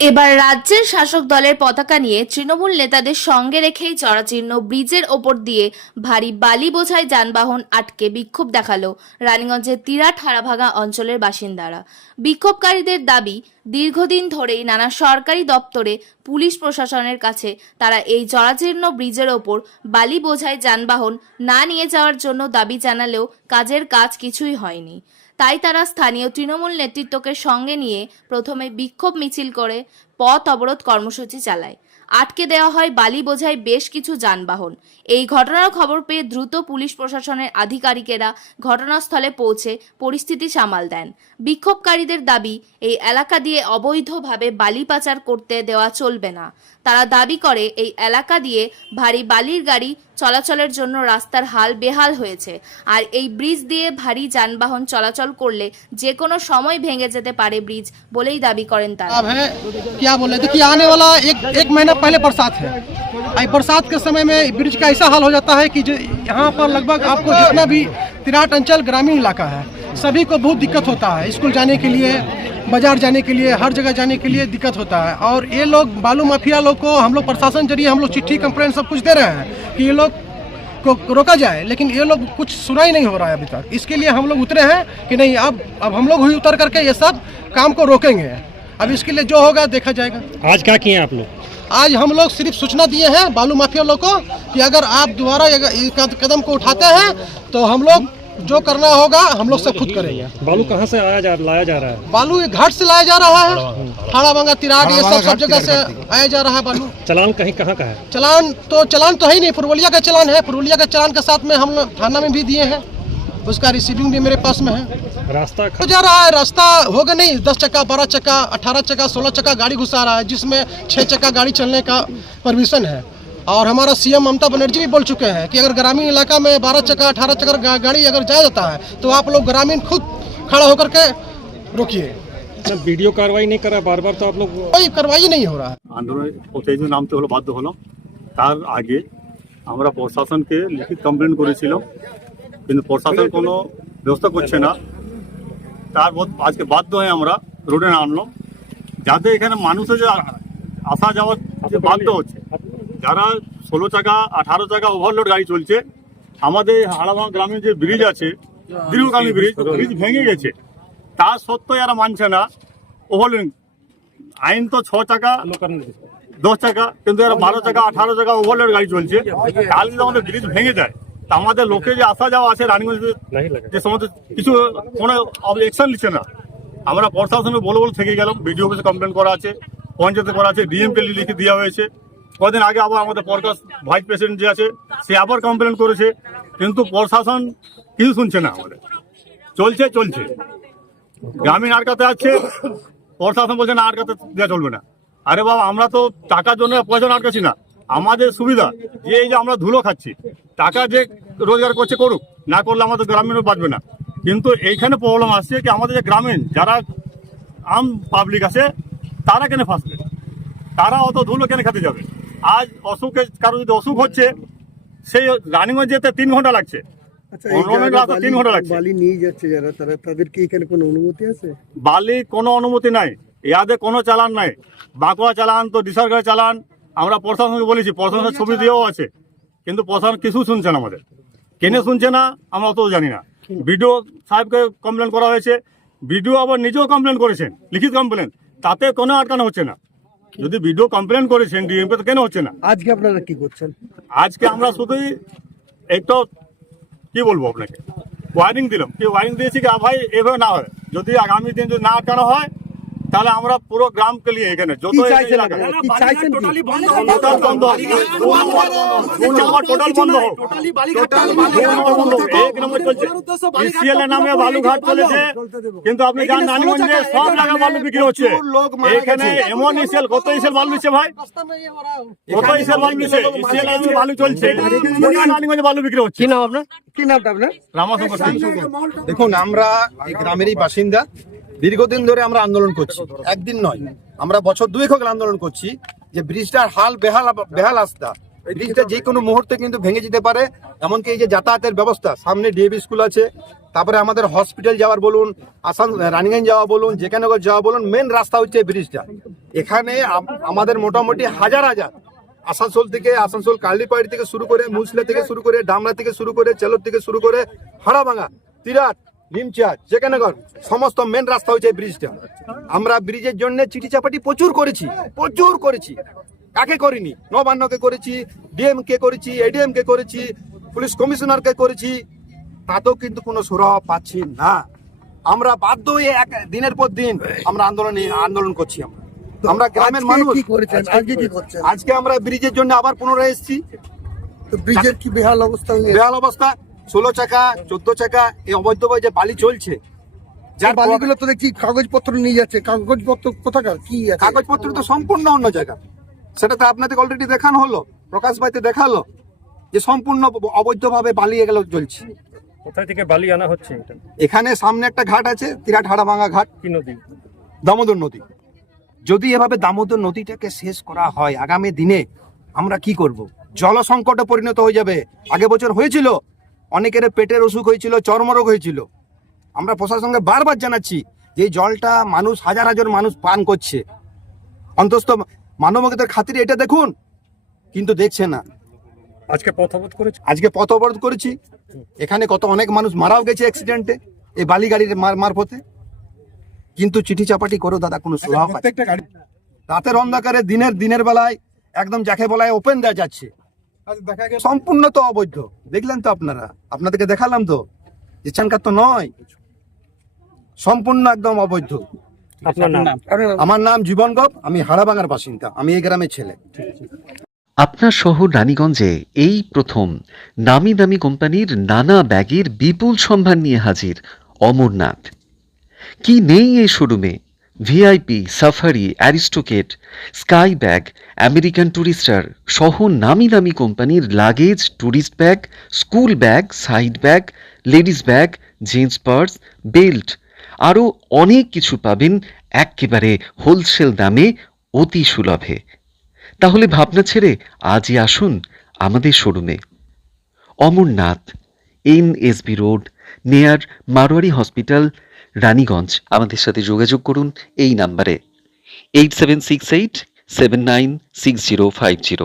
এবার রাজ্যের শাসক দলের পতাকা নিয়ে তৃণমূল নেতাদের সঙ্গে রেখেই জরাজীর্ণ ব্রিজের ওপর দিয়ে ভারী বালি বোঝাই যানবাহন আটকে বিক্ষোভ দেখালো রানীগঞ্জের তিরাট হারাভাঙা অঞ্চলের বাসিন্দারা। বিক্ষোভকারীদের দাবি, দীর্ঘদিন ধরেই নানা সরকারি দপ্তরে পুলিশ প্রশাসনের কাছে তারা এই জরাজীর্ণ ব্রিজের ওপর বালি বোঝাই যানবাহন না নিয়ে যাওয়ার জন্য দাবি জানালেও কাজের কাজ কিছুই হয়নি। তাই তারা স্থানীয় তৃণমূল নেতৃত্বকে সঙ্গে নিয়ে প্রথমে বিক্ষোভ মিছিল করে পথ অবরোধ কর্মসূচি চালায়। আটকে দেওয়া হয় বালি বোঝাই বেশ কিছু যানবাহন। এই ঘটনার খবর পেয়ে দ্রুত পুলিশ প্রশাসনের আধিকারিকেরা ঘটনাস্থলে পৌঁছে পরিস্থিতি সামাল দেন। বিক্ষোভকারীদের দাবি, এই এলাকা দিয়ে অবৈধভাবে বালি পাচার করতে দেওয়া চলবে না। তারা দাবি করে এই এলাকা দিয়ে ভারী বালির গাড়ি চলাচলের জন্য রাস্তার হাল বেহাল হয়েছে, আর এই ব্রিজ দিয়ে ভারী যানবাহন চলাচল করলে যে কোনো সময় ভেঙে যেতে পারে ব্রিজ বলেই দাবি করেন তারা। क्या बोले, देखिए आने वाला एक महीना पहले बरसात है। बरसात के समय में ब्रिज का ऐसा हाल हो जाता है कि यहाँ पर लगभग आपको जितना भी तिराट अंचल ग्रामीण इलाका है सभी को बहुत दिक्कत होता है। स्कूल जाने के लिए, बाजार जाने के लिए, हर जगह जाने के लिए दिक्कत होता है। और ये लोग बालू माफिया लोग को हम लोग प्रशासन जरिए हम लोग चिट्ठी कंप्लेंट सब कुछ दे रहे हैं कि ये लोग को रोका जाए, लेकिन ये लोग कुछ सुनाई नहीं हो रहा है अभी तक। इसके लिए हम लोग उतरे हैं कि नहीं, अब हम लोग ही उतर करके ये सब काम को रोकेंगे। अब इसके लिए जो होगा देखा जाएगा। आज क्या किए आप लोग? आज हम लोग सिर्फ सूचना दिए हैं बालू माफिया लोग को कि अगर आप दोबारा ये कदम को उठाते हैं तो हम लोग जो करना होगा हम लोग सब खुद करेंगे। बालू कहाँ से लाया जा रहा है? बालू ये घाट से लाया जा रहा है, हाड़ाभांगा तिराट ये सब जगह से आया जा रहा है बालू। चालान कहीं कहाँ का है? चालान तो है ही नहीं, पुरवलिया का चालान है। पुरवलिया का चालान के साथ में हम लोग थाना में भी दिए हैं, उसका रिसीविंग भी मेरे पास में है। रास्ता तो जा रहा है, रास्ता होगा नहीं, 10 चक्का, 12 चक्का, 18 चक्का, 16 चक्का गाड़ी घुसा रहा है, जिसमें 6 चक्का गाड़ी चलने का परमिशन है। और हमारा सीएम ममता बनर्जी भी बोल चुके हैं कि अगर ग्रामीण इलाका में 12 चक्का 18 चक्का गाड़ी अगर जा जाता है तो आप लोग ग्रामीण खुद खड़ा होकर के रोकिए। वीडियो कार्रवाई नहीं करा बार बार, तो आप लोग कोई कार्रवाई नहीं हो रहा है। আন্দোলন নামতে হলো, বাধ্য হলাম। তার আগে আমরা প্রশাসনকে লিখিত কমপ্লেন করেছিলাম, কিন্তু প্রশাসন কোনো ব্যবস্থা করছে না। আজকে বাধ্য হয়ে আমরা রোডে নামলাম, যাতে এখানে মানুষের যে আসা যাওয়ার যে বাধ্য হচ্ছে, যারা 16 চাকা 18 চাকা ওভারলোড গাড়ি চলছে, আমাদের হাড়াভাঙা গ্রামে যে ব্রিজ আছে, দীর্ঘকালীন ব্রিজ ভেঙে গেছে, তা সত্ত্বেও এরা মানছে না ওভারলোডিং। আইন তো 6 চাকা 10 চাকা, কিন্তু এরা 12 চাকা 18 চাকা ওভারলোড গাড়ি চলছে। কাল যদি আমাদের ব্রিজ ভেঙে যায় তা আমাদের লোকে যে আসা যাওয়া আছে রানীগঞ্জে, যে সমস্ত কিছু কোনো অ্যাকশন নিচ্ছে না। আমরা প্রশাসনে বলে থেকে গেলাম, বিডিও অফিসে কমপ্লেন করা আছে, পঞ্চায়েতে করা আছে, ডিএমকে লিখে দেওয়া হয়েছে। কদিন আগে আবার আমাদের পরকাশ ভাইস প্রেসিডেন্ট যে আছে সে আবার কমপ্লেন করেছে, কিন্তু প্রশাসন কিছু শুনছে না। আমাদের চলছে গ্রামীণ আটকাতে আছে, প্রশাসন বলছে না আটকাতে দেওয়া চলবে না। আরে বাবা, আমরা তো টাকার জন্য পয়সা আটকাচ্ছি না, আমাদের সুবিধা যে এই যে আমরা ধুলো খাচ্ছি, টাকা যে রোজগার করছে করুক, না করলে আমাদের গ্রামীণও বাঁচবে না। কিন্তু এইখানে প্রবলেম আসছে কি আমাদের যে গ্রামীণ যারা আম পাবলিক আছে তারা কেন ফাঁসবে, তারা অত ধুলো কেন খেতে যাবে? আজ কারো যদি অসুখ হচ্ছে, সেই রানীগঞ্জ যেতে 3 ঘন্টা লাগছে, 3 ঘন্টা লাগছে। বালি নিয়ে যাচ্ছে যারা, তাদের কি এখানে কোনো অনুমতি আছে? বালি কোনো অনুমতি নাই, ইয়াদের কোনো চালান নাই। বাঁকুড়া চালান তো ডিসারগাড়ি চালান, আমরা প্রশাসনকে বলেছি, প্রশাসনের ছবি দিয়েও আছে, কিন্তু প্রশাসন কিছু শুনছে না। আমাদের কেনে শুনছে না আমরা অত জানি না। বিডিও সাহেবকে কমপ্লেন করা হয়েছে, বিডিও আবার নিজেও কমপ্লেন করেছেন, লিখিত কমপ্লেন, তাতে কোনো আটকানো হচ্ছে না। যদি বিডিও কমপ্লেন করেছেন ডিএমকে, তো কেন হচ্ছে না? আজকে আপনারা কি করছেন? আজকে আমরা শুধুই একটা কি বলবো আপনাকে, ওয়ার্নিং দিলাম, কি ওয়ার্নিং দিয়েছি কি ভাই এভাবে না হয়, যদি আগামী দিন যদি না আটকানো হয় তাহলে আমরা পুরো গ্রামকে নিয়ে এখানে যত টোটাল বন্ধ হোক, 2 নম্বর টোটাল বন্ধ হোক, 1 নম্বর চলছে ইসিএল এর নামে বালুঘাট চলেছে, কিন্তু আপনি জানেন রানীগঞ্জে সব জায়গায় বালু বিক্রি হচ্ছে। এখানে এমন ইসিএল, কত ইসিএল বালু নিচ্ছে ভাই, কত ইসিএল বালু নিচ্ছে, ইসিএল এর বালু চলছে, রানীগঞ্জে বালু বিক্রি হচ্ছে। কি নাম আপনার? কি নামটা আপনার? রামাশঙ্কর সিং। দেখুন, আমরা এই গ্রামেরই বাসিন্দা, দীর্ঘদিন ধরে আমরা আন্দোলন করছি, একদিন নয়, আমরা বছর 2 হোক আন্দোলন করছি যে ব্রিজটার হাল বেহাল রাস্তা, এই ব্রিজটা যে কোনো মুহূর্তে কিন্তু ভেঙে যেতে পারে। এমনকি এই যে যাতায়াতের ব্যবস্থা, সামনে ডিএবি স্কুল আছে, তারপরে আমাদের হসপিটাল যাওয়ার বলুন, রানীগঞ্জ যাওয়া বলুন, যেখানগর যাওয়া বলুন, মেন রাস্তা হচ্ছে এই ব্রিজটা। এখানে আমাদের মোটামুটি হাজার হাজার আসানসোল কার্লিপাড়ি থেকে শুরু করে, মুসলে থেকে শুরু করে, ডামরা থেকে শুরু করে, চেলোর থেকে শুরু করে, হাড়াভাঙা, তিরাট, নিমচাঁদ, যেখানগর সমস্ত মেন রাস্তা হচ্ছে এই ব্রিজটা। আমরা ব্রিজের জন্য চিঠি চাপাটি প্রচুর করেছি। কাকে করিনি? নবান্নকে করেছি, ডিএম কে করেছি, এডিএম কে করেছি, পুলিশ কমিশনারকে করেছি, তাতেও কিন্তু কোনো সুরাহ পাচ্ছি না। আমরা বাধ্য হয়ে দিনের পর দিন আমরা আন্দোলন করছি। আমরা গ্রামের আজকে মানুষ। কি করেছেন? আজকে কি করছেন? আজকে আমরা ব্রিজের জন্য আবার পুনরায় এসেছি। তো ব্রিজের কি বেহাল অবস্থা হয়ে বেহাল অবস্থা, 16 চাকা 14 চাকা এই অবৈধভাবে যে বালি চলছে, যার বালিগুলো তো দেখছি কাগজপত্র নিয়ে যাচ্ছে। কাগজপত্র কোথাকার কি আছে? কাগজপত্র তো সম্পূর্ণ অন্য জায়গা। সেটা তো আপনাদের অলরেডি দেখানো হলো, প্রকাশ ভাইতে দেখালো যে সম্পূর্ণ অবৈধভাবে বালি এগুলো চলছে। কোথায় থেকে বালি আনা হচ্ছে এটা? এখানে সামনে একটা ঘাট আছে, তিরাট হাড়াভাঙা ঘাট, কি নদী? দামোদর নদী। যদি এভাবে দামোদর নদীটাকে শেষ করা হয়, আগামী দিনে আমরা কি করব? জল সংকটে পরিণত হয়ে যাবে। আগে বছর হয়েছিল, অনেকের পেটের অসুখ হয়েছিল, চর্মরোগ হয়েছিল। আমরা প্রশাসনকে বারবার জানাচ্ছি যে এই জলটা হাজার হাজার মানুষ পান করছে, অন্তত মানবতার খাতিরে এটা দেখুন, কিন্তু দেখছে না। আজকে পথ অবরোধ করেছি। এখানে অনেক মানুষ মারাও গেছে অ্যাক্সিডেন্টে এই বালি গাড়ির মারফতে, কিন্তু চিঠি চাপাটি করে দাদা কোনো সুরাহ পাচ্ছে না। রাতের অন্ধকারে দিনের বেলায় একদম যাকে বলায় ওপেন দেওয়া যাচ্ছে, সম্পূর্ণ তো অবৈধ। দেখলেন তো আপনাদেরকে দেখালাম তো, ইচ্ছানকার তো নয়, সম্পূর্ণ একদম অবৈধ। আপনার নাম? আমার নাম জীবন গপ, আমি হাড়াভাঙার বাসিন্দা, আমি এই গ্রামের ছেলে। আপনার শহর রানীগঞ্জে এই প্রথম নামি দামি কোম্পানির নানা ব্যাগের বিপুল সম্ভার নিয়ে হাজির অমরনাথ। কি নেই এই শোরুমে? VIP, Safari, Aristocrat, Sky bag, American Tourister সহ নামি দামি কোম্পানির luggage, tourist bag, school bag, side bag, ladies bag, gents purse, belt, আরও অনেক কিছু পাবেন একেবারে হোলসেল দামে, অতি সুলভে। তাহলে ভাবনা ছেড়ে আজই আসুন আমাদের শোরুমে। অমরনাথ, NSB রোড, নেয়ার মারোয়ারি হসপিটাল, রানীগঞ্জ। আমাদের সাথে যোগাযোগ করুন এই নাম্বারে 8768796050।